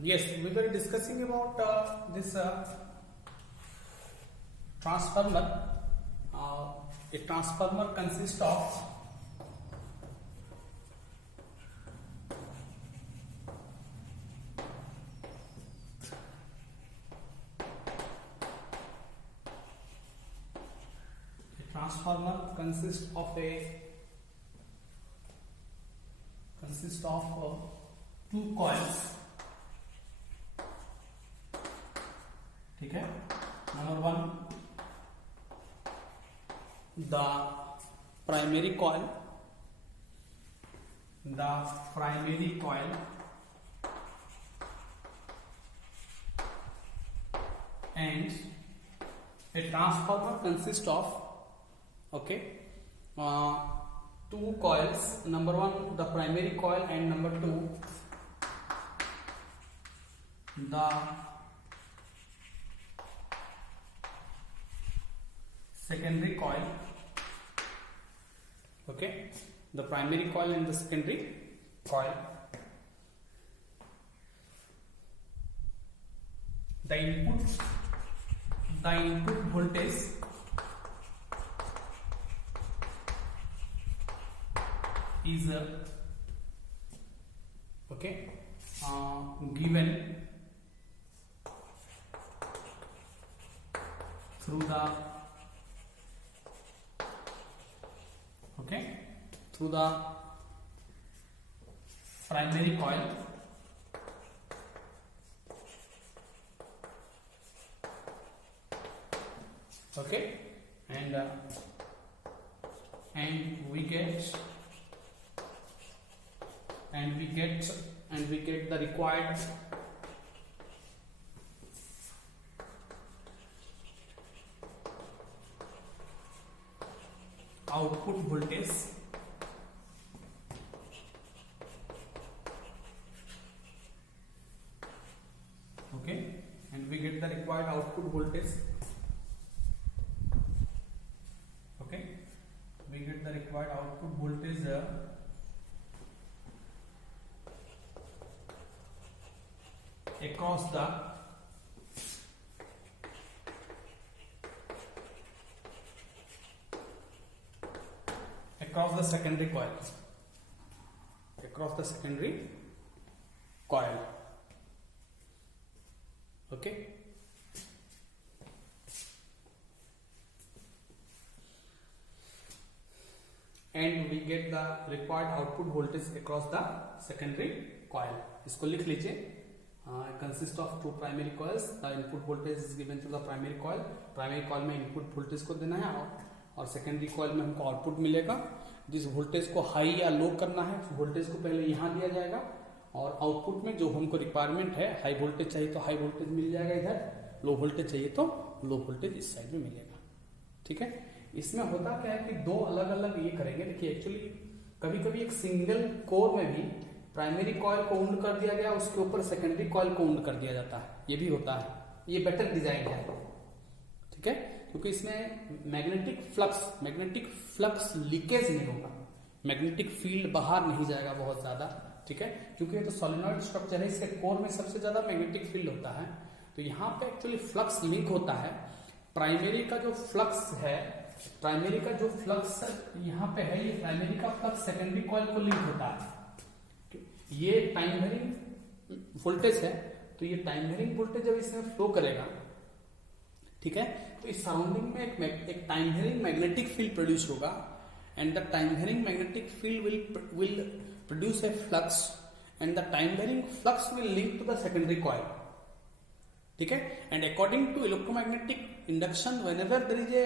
Yes, we were discussing about this transformer. A transformer consists of two coils. ठीक है. Number one, the primary coil and a transformer consists of two coils. Number one, the primary coil, and number two, the secondary coil. Okay, the primary coil and the secondary coil. The input voltage is given through the primary coil, and we get the required output voltage. And we get the required output voltage. We get the required output voltage across the secondary coil. Okay. And we get the required output voltage across the secondary coil. इसको लिख लीजिए. Consists of two primary coils. The input voltage is given to the primary coil. Primary coil में input voltage को देना है और secondary coil में हमको output मिलेगा. जिस voltage को high या low करना है, voltage को पहले यहाँ दिया जाएगा और आउटपुट में जो हमको रिक्वायरमेंट है, हाई वोल्टेज चाहिए तो हाई वोल्टेज मिल जाएगा इधर, लो वोल्टेज चाहिए तो लो वोल्टेज इस साइड में मिलेगा. ठीक है. इसमें होता क्या है कि दो अलग अलग ये करेंगे. देखिए एक्चुअली कभी कभी एक सिंगल कोर में भी प्राइमरी कॉइल को उंड कर दिया गया, उसके ऊपर सेकेंडरी कॉइल को उंड कर दिया जाता है. ये भी होता है. ये बेटर डिजाइन है. ठीक है. क्योंकि इसमें मैग्नेटिक फ्लक्स लीकेज नहीं होगा, मैग्नेटिक फील्ड बाहर नहीं जाएगा बहुत ज्यादा. ठीक है. क्योंकि ये तो सोलेनॉइड स्ट्रक्चर है, इसके कोर में सबसे ज्यादा मैग्नेटिक फील्ड होता है. तो यहाँ पे एक्चुअली फ्लक्स लिंक होता है. प्राइमरी का जो फ्लक्स यहाँ पे है, ये प्राइमरी का फ्लक्स सेकेंडरी कॉइल को लिंक होता है. ये टाइम वेरिंग वोल्टेज है, तो ये टाइम वेरिंग वोल्टेज जब इसमें फ्लो करेगा, ठीक है, तो इस सराउंडिंग में एक time varying magnetic field produce होगा. And the time varying magnetic field will produce a flux and the time varying flux will link to the secondary coil. ठीक है. And according to electromagnetic induction, whenever there is a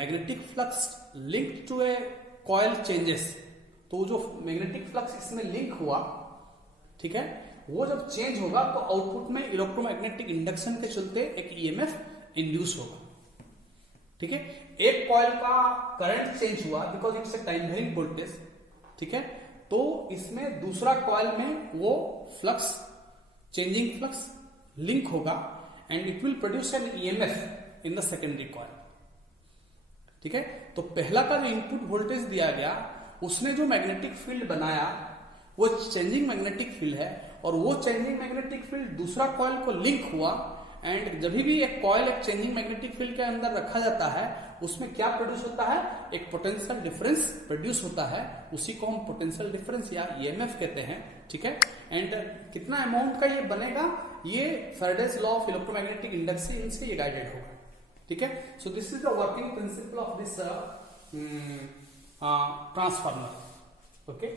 magnetic flux linked to a coil changes, तो जो magnetic flux इसमें link हुआ, ठीक है, वो जब चेंज होगा तो आउटपुट में इलेक्ट्रोमैग्नेटिक इंडक्शन के चलते एक ईएमएफ इंड्यूस होगा. ठीक है. एक कॉइल का करंट चेंज हुआ because it's a time varying voltage. ठीक है. तो इसमें दूसरा कॉइल में वो फ्लक्स, चेंजिंग फ्लक्स लिंक होगा and it will produce an EMF in the secondary coil. ठीक है. तो पहला का जो इनपुट वोल्टेज दिया गया, उसने जो मैग्नेटिक फील्ड बनाया वो चेंजिंग मैग्नेटिक फील्ड है, और वो चेंजिंग मैग्नेटिक फील्ड दूसरा कॉइल को लिंक हुआ, एंड जब भी एक कॉइल एक चेंजिंग मैग्नेटिक फील्ड के अंदर रखा जाता है, उसमें क्या प्रोड्यूस होता है, एक पोटेंशियल डिफरेंस प्रोड्यूस होता है, उसी को हम पोटेंशियल डिफरेंस या ईएमएफ कहते हैं। ठीक है, एंड कितना अमाउंट का ये बनेगा, ये Faraday's law of electromagnetic induction से ये गाइडेड होगा। ठीक है, so this is the working principle of this transformer. Okay,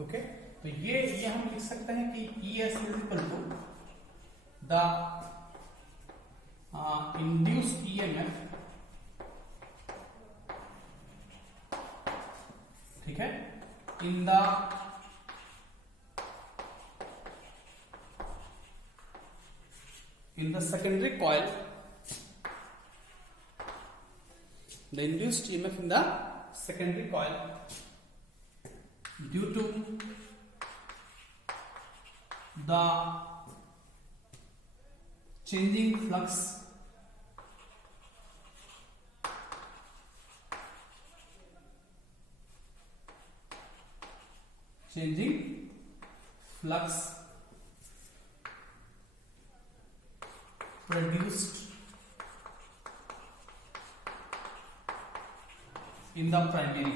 okay, तो ये हम लिख सकते हैं कि ES is equal to the induced EMF, ठीक है, in the secondary coil, the induced EMF in the secondary coil due to the changing flux produced in the primary,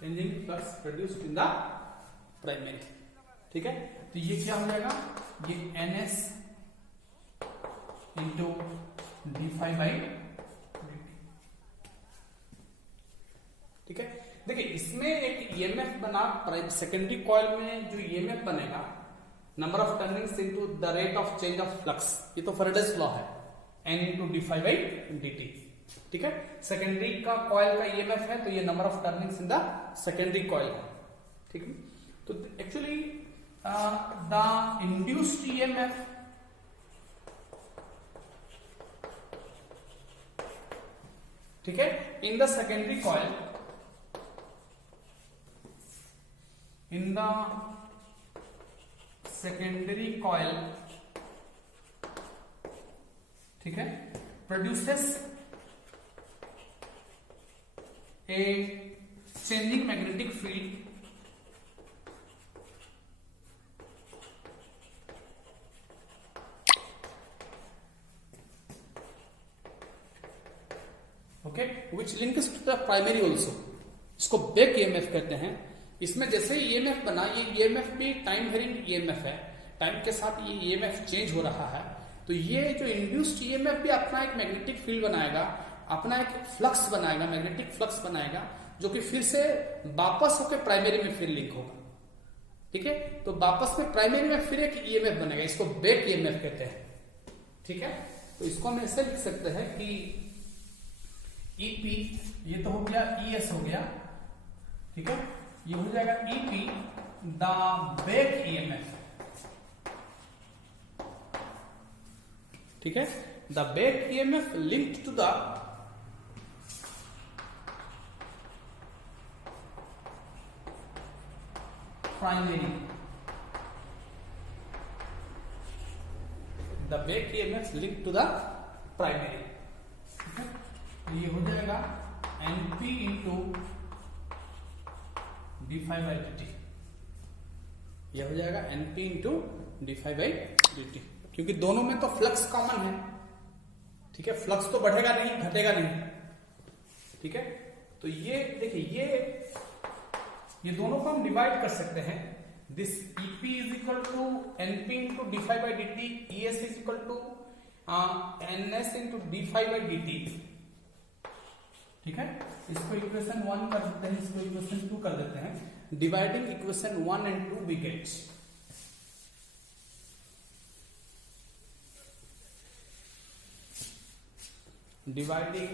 changing flux produced in the primary। ठीक है, तो ये क्या हो जाएगा, ये NS into d∅ by dt। ठीक है, देखिए इसमें एक EMF बना, सेकेंडरी कॉइल में जो EMF बनेगा, number of turnings into the rate of change of flux, ये तो फैराडेज लॉ है, N into d∅ by dt। ठीक है, सेकेंडरी का कॉइल का EMF है, तो ये number of turnings in the secondary coil है। ठीक है, तो एक्चुअली द इंड्यूस्ड EMF ठीक है in the secondary coil, in the secondary coil, ठीक है, produces a changing magnetic field okay, which links to the primary also, इसको back EMF कहते हैं। इसमें जैसे EMF बना, ये EMF भी टाइम वेरिंग EMF है, टाइम के साथ ये EMF चेंज हो रहा है, तो ये जो इंड्यूस्ड EMF भी अपना एक मैग्नेटिक फील्ड बनाएगा, अपना एक फ्लक्स बनाएगा, मैग्नेटिक फ्लक्स बनाएगा, जो कि फिर से वापस होकर प्राइमरी में फिर लिंक होगा। ठीक है, तो वापस में प्राइमरी में फिर एक EMF बनेगा, इसको बैक EMF कहते हैं। ठीक है, तो इसको हम ऐसे लिख सकते हैं कि EP, ये तो हो गया, ES हो गया, ठीक है, ये हो जाएगा EP द बैक EMF। ठीक है, the back EMF linked to the primary, the back EMF linked to the primary. ठीक है, तो ये हो जाएगा NP into d∅ by dt, यह हो जाएगा NP into d∅ by dt, क्योंकि दोनों में तो फ्लक्स कॉमन है। ठीक है, फ्लक्स तो बढ़ेगा नहीं, घटेगा नहीं। ठीक है, तो ये देखिए, ये दोनों को हम डिवाइड कर सकते हैं। This EP is equal to NP into d∅ by dt, ES is equal to NS into d∅ by dt। ठीक है, इसको इक्वेशन 1 कर देते हैं, इसको इक्वेशन 2 कर देते हैं। Dividing equation 1 and 2 we get dividing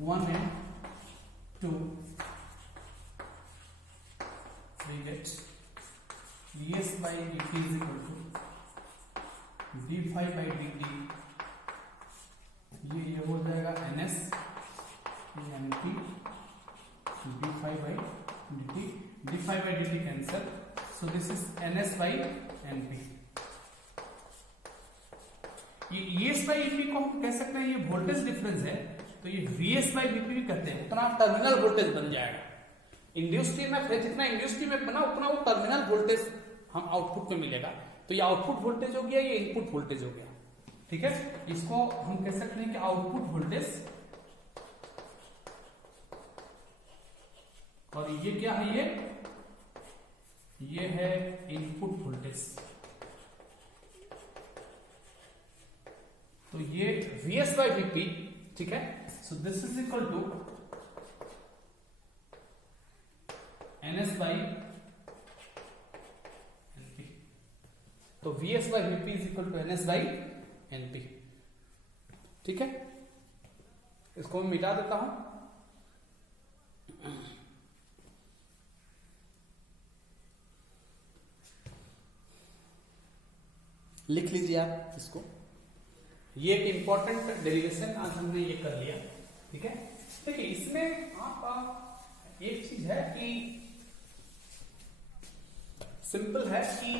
one and 2 we get ES by Vp is equal to d phi by dt, ये हो जाएगा ns np d phi by dt, d phi by dt cancel, so this is ns by np। ये ES by EP को हम कह सकते हैं ये वोल्टेज डिफरेंस है, तो ये VS by VP भी कहते हैं, उतना टर्मिनल वोल्टेज बन जाएगा। इंड्यूस्ड ईएमएफ है, जितना इंड्यूस्ड ईएमएफ बना उतना वो टर्मिनल वोल्टेज हम आउटपुट में मिलेगा, तो ये आउटपुट वोल्टेज हो गया, ये इनपुट वोल्टेज हो गया। ठीक है, इसको हम कह सकते हैं कि आउटपुट वोल्टेज, और ये क्या है, ये है इनपुट वोल्टेज। तो ये VS by VP, ठीक है, so this is equal to NS by NP। तो VS by VP is equal to NS by NP। ठीक है, इसको मैं मिटा देता हूं। लिख लीजिए आप इसको, ये एक इंपॉर्टेंट डेरिवेशन आज हमने ये कर लिया। ठीक है, देखिए इसमें आप एक चीज है कि सिंपल है कि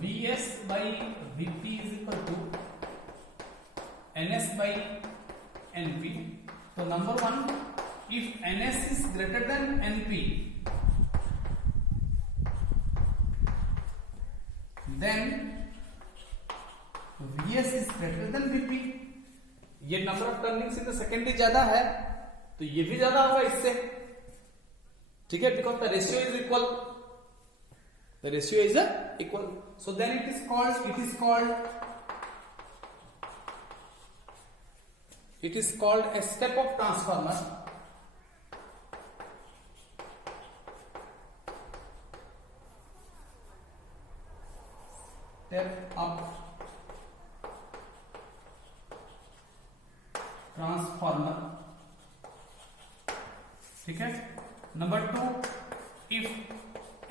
VS by VP is equal to NS by NP। तो number one, if NS is greater than NP, then VS is greater than VP। ये number of turnings in the secondary ज्यादा है, तो ये भी ज्यादा होगा इससे। ठीक है, because the ratio is equal, the ratio is equal, so then it is called a step of transformer। step up transformer. ठीक है, number two, if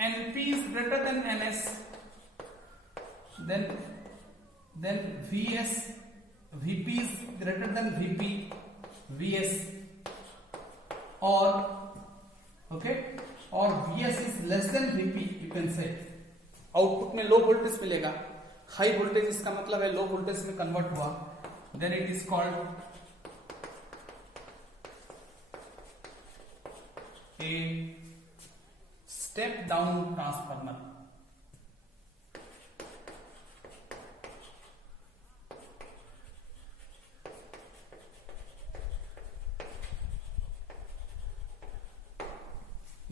NP is greater than NS, then VP is greater than VS, or VS is less than VP, you can say। Output में low voltage मिलेगा, high voltage इसका मतलब है low voltage में convert हुआ, then it is called a step down transformer.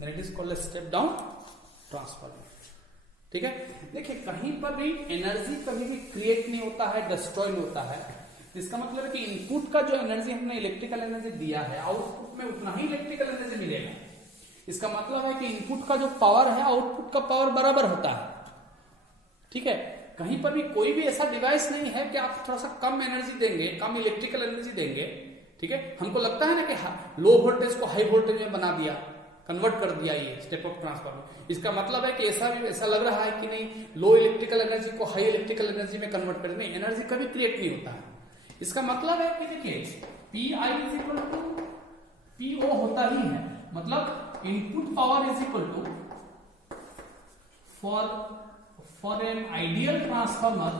Then it is called a step down transformer. ठीक है, देखिए कहीं पर भी एनर्जी कभी भी क्रिएट नहीं होता है, डिस्ट्रॉय नहीं होता है। इसका मतलब है कि इनपुट का जो एनर्जी हमने इलेक्ट्रिकल एनर्जी दिया है, आउटपुट में उतना ही इलेक्ट्रिकल एनर्जी मिलेगा। इसका मतलब है कि इनपुट का जो पावर है आउटपुट का पावर बराबर होता है। ठीक है, कहीं पर भी कोई भी ऐसा डिवाइस नहीं है कि आप थोड़ा सा कम एनर्जी देंगे, कम इलेक्ट्रिकल एनर्जी देंगे। ठीक है, हमको लगता है ना कि लो वोल्टेज को हाई वोल्टेज में बना दिया, कन्वर्ट कर दिया ये स्टेप ऑफ ट्रांसफॉर्मर। इसका मतलब है कि ऐसा लग रहा है कि नहीं, लो इलेक्ट्रिकल एनर्जी को हाई इलेक्ट्रिकल एनर्जी में कन्वर्ट कर, नहीं, एनर्जी कभी क्रिएट नहीं होता है। इसका मतलब है कि देखिए PI is equal to PO होता ही है, मतलब input power is equal to for an ideal transformer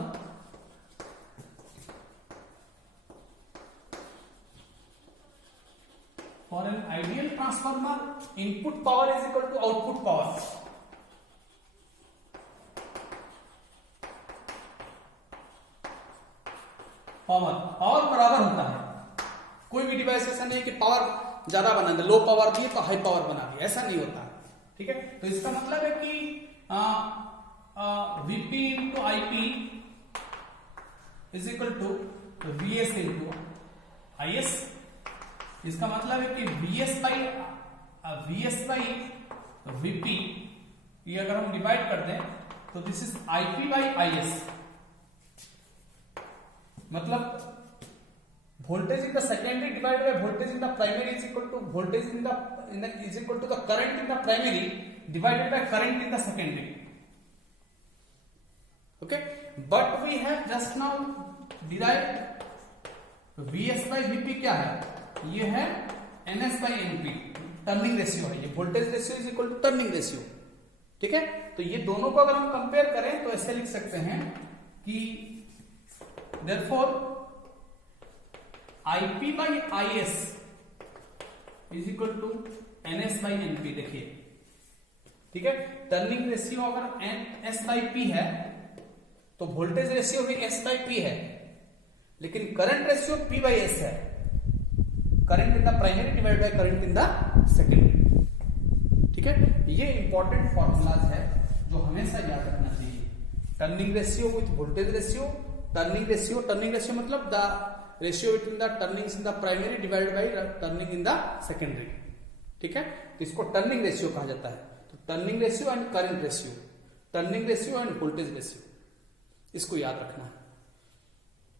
input power is equal to output power. Power बराबर होता है, कोई भी डिवाइस ऐसा नहीं है कि पावर ज्यादा बना दे, लो पावर दिए तो हाई पावर बना दिया, ऐसा नहीं होता। ठीक है, तो इसका मतलब है कि VP into IP is equal to VS into IS। इसका मतलब है कि VS बाई VP, ये अगर हम डिवाइड कर दें तो this is IP by IS। मतलब voltage in the secondary divided by voltage in the primary is equal to voltage in the is equal to the current in the primary divided by current in the secondary। Okay, but we have just now derived Vs by Vp क्या है, ये है Ns by Np, turning ratio है, ये voltage ratio is equal to turning ratio. ठीक है, तो ये दोनों को अगर हम कंपेयर करें तो ऐसे लिख सकते हैं कि therefore Ip by Is is equal to Ns by Np। देखिए, ठीक है, टर्निंग रेशियो अगर S by P है तो वोल्टेज रेशियो भी S by P है, लेकिन current ratio P by S है, current in the primary divide by current in the secondary. ठीक है, ये इंपॉर्टेंट फॉर्मूलाज है जो हमेशा याद रखना चाहिए। Turning ratio with voltage ratio, turning ratio मतलब the ratio between the turnings in the primary divide by turning in the secondary. ठीक है, तो इसको टर्निंग रेशियो कहा जाता है। तो turning ratio and current ratio, turning ratio end voltage ratio, इसको याद रखना है।